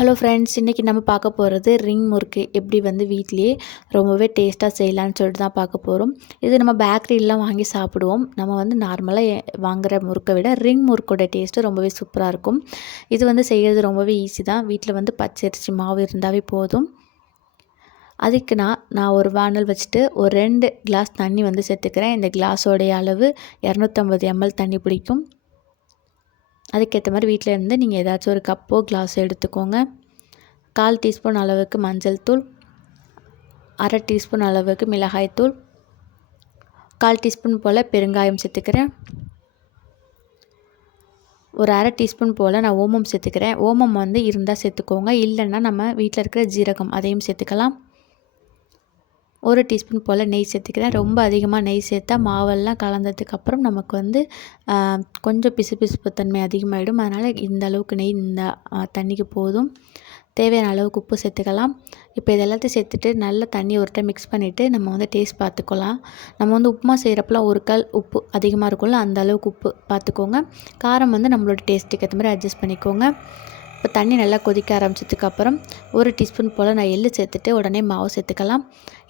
Hello friends, இன்றைக்கி நம்ம பார்க்க போகிறது ரிங் முறுக்கு எப்படி வீட்டிலேயே ரொம்பவே டேஸ்ட்டாக செய்யலான்னு சொல்லிட்டு தான் பார்க்க போகிறோம். இது நம்ம பேக்கரிலாம் வாங்கி சாப்பிடுவோம். நம்ம நார்மலாக வாங்குகிற முறுக்கை விட ரிங் முறுக்கோட டேஸ்ட்டு ரொம்பவே சூப்பராக இருக்கும். இது செய்கிறது ரொம்பவே ஈஸி தான். வீட்டில் பச்சரிசி மாவு இருந்தாவே போதும். அதுக்கு நான் ஒரு வானல் வச்சுட்டு ஒரு 2 கிளாஸ் தண்ணி சேர்த்துக்கிறேன். இந்த கிளாஸோடைய அளவு 250 ml தண்ணி பிடிக்கும். அதுக்கேற்ற மாதிரி வீட்டில் இருந்து நீங்கள் ஏதாச்சும் ஒரு கப்போ கிளாஸோ எடுத்துக்கோங்க. 1/4 டீஸ்பூன் அளவுக்கு மஞ்சள் தூள், 1/2 டீஸ்பூன் அளவுக்கு மிளகாய் தூள், 1/4 டீஸ்பூன் போல் பெருங்காயம் சேர்த்துக்கிறேன். ஒரு 1/2 டீஸ்பூன் போல் நான் ஓமம் சேர்த்துக்கிறேன். ஓமம் இருந்தால் சேர்த்துக்கோங்க, இல்லைன்னா நம்ம வீட்டில் இருக்கிற ஜீரகம் அதையும் சேர்த்துக்கலாம். 1 டீஸ்பூன் போல் நெய் சேர்த்துக்கிறேன். ரொம்ப அதிகமாக நெய் சேர்த்தா மாவெல்லாம் கலந்ததுக்கப்புறம் நமக்கு கொஞ்சம் பிசுபிசுப்பு தன்மை அதிகமாகிடும். அதனால் இந்த அளவுக்கு நெய் இந்த தண்ணிக்கு போதும். தேவையான அளவுக்கு உப்பு சேர்த்துக்கலாம். இப்போ இது எல்லாத்தையும் சேர்த்துட்டு நல்லா தண்ணி ஒரு டைம் மிக்ஸ் பண்ணிவிட்டு நம்ம டேஸ்ட் பார்த்துக்கலாம். நம்ம உப்புமா செய்கிறப்பெல்லாம் ஒரு கல் உப்பு அதிகமாக இருக்கும்ல, அந்த அளவுக்கு உப்பு பார்த்துக்கோங்க. காரம் நம்மளோட டேஸ்ட்டுக்கு ஏற்ற மாதிரி அட்ஜஸ்ட் பண்ணிக்கோங்க. இப்போ தண்ணி நல்லா கொதிக்க ஆரம்பிச்சதுக்கப்புறம் 1 டீஸ்பூன் போல் நான் எள்ளு சேர்த்துட்டு உடனே மாவு சேர்த்துக்கலாம்.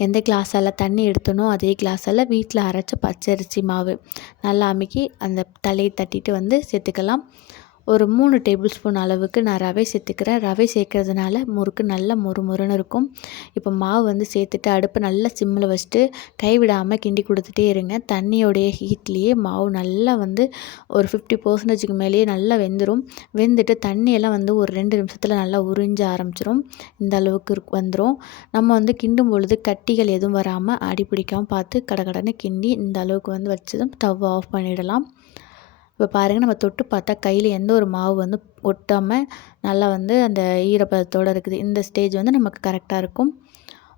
எந்த கிளாஸால் தண்ணி எடுத்தனோ அதே கிளாஸால் வீட்டில் அரைச்ச பச்சரிசி மாவு நல்லா அமுக்கி அந்த தலையை தட்டிட்டு சேர்த்துக்கலாம். ஒரு 3 டேபிள் ஸ்பூன் அளவுக்கு நான் ரவை சேர்த்துக்கிறேன். ரவை சேர்க்கறதுனால முறுக்கு நல்லா மொறுமொறுன்னு இருக்கும். இப்போ மாவு சேர்த்துட்டு அடுப்பை நல்லா சிம்மில் வச்சுட்டு கைவிடாமல் கிண்டி கொடுத்துட்டே இருங்க. தண்ணியோடைய ஹீட்லேயே மாவு நல்லா ஒரு 50% மேலேயே நல்லா வெந்துட்டு தண்ணியெல்லாம் ஒரு 2 நிமிஷத்தில் நல்லா உறிஞ்ச ஆரம்பிச்சிடும். இந்த அளவுக்கு வந்துடும். நம்ம கிண்டும் பொழுது கட்டிகள் எதுவும் வராமல் அடி பிடிக்காமல் பார்த்து கடகடன்னு கிண்டி இந்த அளவுக்கு வச்சதும் ஸ்டவ் ஆஃப் பண்ணிடலாம். இப்போ பாருங்கள், நம்ம தொட்டு பார்த்தா கையில் எந்த ஒரு மாவு ஒட்டாமல் நல்லா அந்த ஈரப்பதத்தோடு இருக்குது. இந்த ஸ்டேஜ் நமக்கு கரெக்டாக இருக்கும்.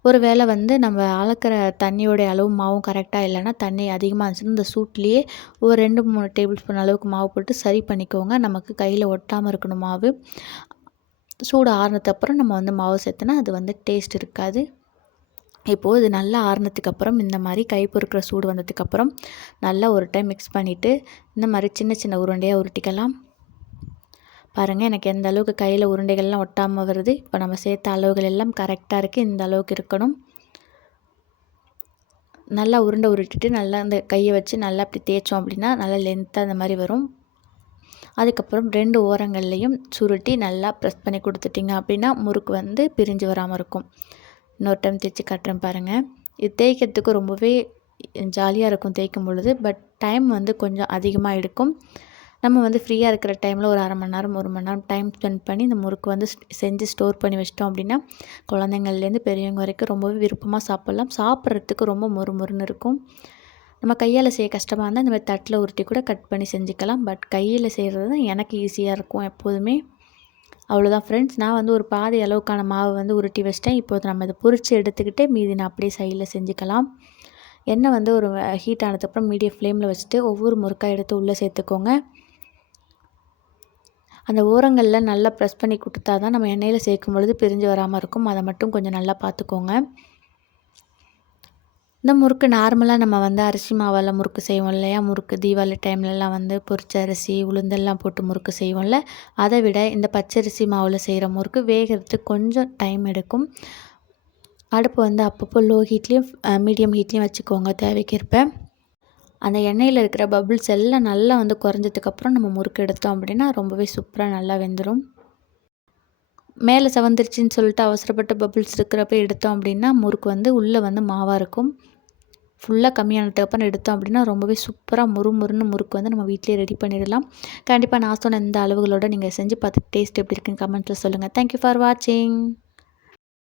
ஒரு வேளை நம்ம அளக்கிற தண்ணியோடைய அளவு மாவும் கரெக்டாக இல்லைன்னா, தண்ணி அதிகமாக இருந்துச்சுன்னா இந்த சூட்லேயே ஒரு 2-3 டேபிள் ஸ்பூன் அளவுக்கு மாவு போட்டு சரி பண்ணிக்கோங்க. நமக்கு கையில் ஒட்டாமல் இருக்கணும் மாவு. சூடு ஆறுனதுக்கப்புறம் நம்ம மாவு சேர்த்தோன்னா அது டேஸ்ட் இருக்காது. இப்போது இது நல்லா ஆறுனதுக்கப்புறம் இந்த மாதிரி கை பொறுக்கிற சூடு வந்ததுக்கப்புறம் நல்லா ஒரு டைம் மிக்ஸ் பண்ணிவிட்டு இந்த மாதிரி சின்ன சின்ன உருண்டையாக உருட்டிக்கலாம். பாருங்கள், எனக்கு எந்த அளவுக்கு கையில் உருண்டைகள்லாம் ஒட்டாமல் வருது. இப்போ நம்ம சேர்த்த அளவுகள் எல்லாம் கரெக்டாக இருக்குது. இந்த அளவுக்கு இருக்கணும். நல்லா உருண்டை உருட்டிட்டு நல்லா அந்த கையை வச்சு நல்லா அப்படி தேய்ச்சோம் அப்படின்னா நல்லா லென்த்தாக அந்த மாதிரி வரும். அதுக்கப்புறம் 2 ஓரங்கள்லேயும் சுருட்டி நல்லா ப்ரெஸ் பண்ணி கொடுத்துட்டிங்க அப்படின்னா முறுக்கு பிரிஞ்சு வராமல் இருக்கும். இன்னொரு டைம் தேய்ச்சி காட்டுறேன் பாருங்கள். இது தேய்க்கிறதுக்கு ரொம்பவே ஜாலியாக இருக்கும் தேய்க்கும் பொழுது. பட் டைம் கொஞ்சம் அதிகமாக எடுக்கும். நம்ம ஃப்ரீயாக இருக்கிற டைமில் ஒரு 1/2 மணி நேரம் 1 மணி நேரம் டைம் ஸ்பெண்ட் பண்ணி இந்த முறுக்கு செஞ்சு ஸ்டோர் பண்ணி வச்சிட்டோம் அப்படின்னா குழந்தைங்கள்லேருந்து பெரியவங்க வரைக்கும் ரொம்பவே விருப்பமாக சாப்பிட்லாம். சாப்பிட்றதுக்கு ரொம்ப மொறுமொறுன்னு இருக்கும். நம்ம கையால் செய்ய கஷ்டமாக இருந்தால் இந்த மாதிரி தட்டில் உருட்டி கூட கட் பண்ணி செஞ்சுக்கலாம். பட் கையில் செய்கிறது தான் எனக்கு ஈஸியாக இருக்கும் எப்போதுமே. அவ்வளோதான் ஃப்ரெண்ட்ஸ், நான் ஒரு பாதி அளவுக்கான மாவு உருட்டி வச்சிட்டேன். இப்போது நம்ம இதை பொரித்து எடுத்துக்கிட்டு மீதி நான் அப்படியே சைடில் செஞ்சுக்கலாம். எண்ணெய் ஒரு ஹீட் ஆனதுக்கப்புறம் மீடியம் ஃப்ளேமில் வச்சுட்டு ஒவ்வொரு முறுக்காய் எடுத்து உள்ளே சேர்த்துக்கோங்க. அந்த ஓரங்களில் நல்லா ப்ரெஸ் பண்ணி கொடுத்தா தான் நம்ம எண்ணெயில் சேர்க்கும் பொழுது பிரிஞ்சு வராமல் இருக்கும். அதை மட்டும் கொஞ்சம் நல்லா பார்த்துக்கோங்க. இந்த முறுக்கு நார்மலாக நம்ம அரிசி மாவால் முறுக்கு செய்வோம் இல்லையா, முறுக்கு தீபாவளி டைம்லலாம் பொரிச்ச அரிசி உளுந்தெல்லாம் போட்டு முறுக்கு செய்வோம்ல, அதை விட இந்த பச்சரிசி மாவில் செய்கிற முறுக்கு வேகிறதுக்கு கொஞ்சம் டைம் எடுக்கும். அடுப்பு அப்பப்போ லோ ஹீட்லேயும் மீடியம் ஹீட்லேயும் வச்சுக்கோங்க தேவைக்கேற்ப. அந்த எண்ணெயில் இருக்கிற பபுள்ஸ் எல்லாம் நல்லா குறைஞ்சதுக்கப்புறம் நம்ம முறுக்கு எடுத்தோம் அப்படின்னா ரொம்பவே சூப்பராக நல்லா வெந்துடும். மேலே செவந்துருச்சின்னு சொல்லிட்டு அவசரப்பட்டு பபுள்ஸ் இருக்கிறப்ப எடுத்தோம் அப்படின்னா முறுக்கு உள்ளே மாவாக இருக்கும். ஃபுல்லாக கம்மியானதுக்கப்புறம் எடுத்தோம் அப்படின்னா ரொம்பவே சூப்பராக முறுமுறுன்னு முறுக்கு நம்ம வீட்டிலே ரெடி பண்ணிடலாம். கண்டிப்பாக நான் சொன்ன இந்த அளவுகளோடு நீங்கள் செஞ்சு பார்த்துட்டு டேஸ்ட் எப்படி இருக்குன்னு கமெண்ட்டில் சொல்லுங்கள். தேங்க்யூ ஃபார் வாட்சிங்.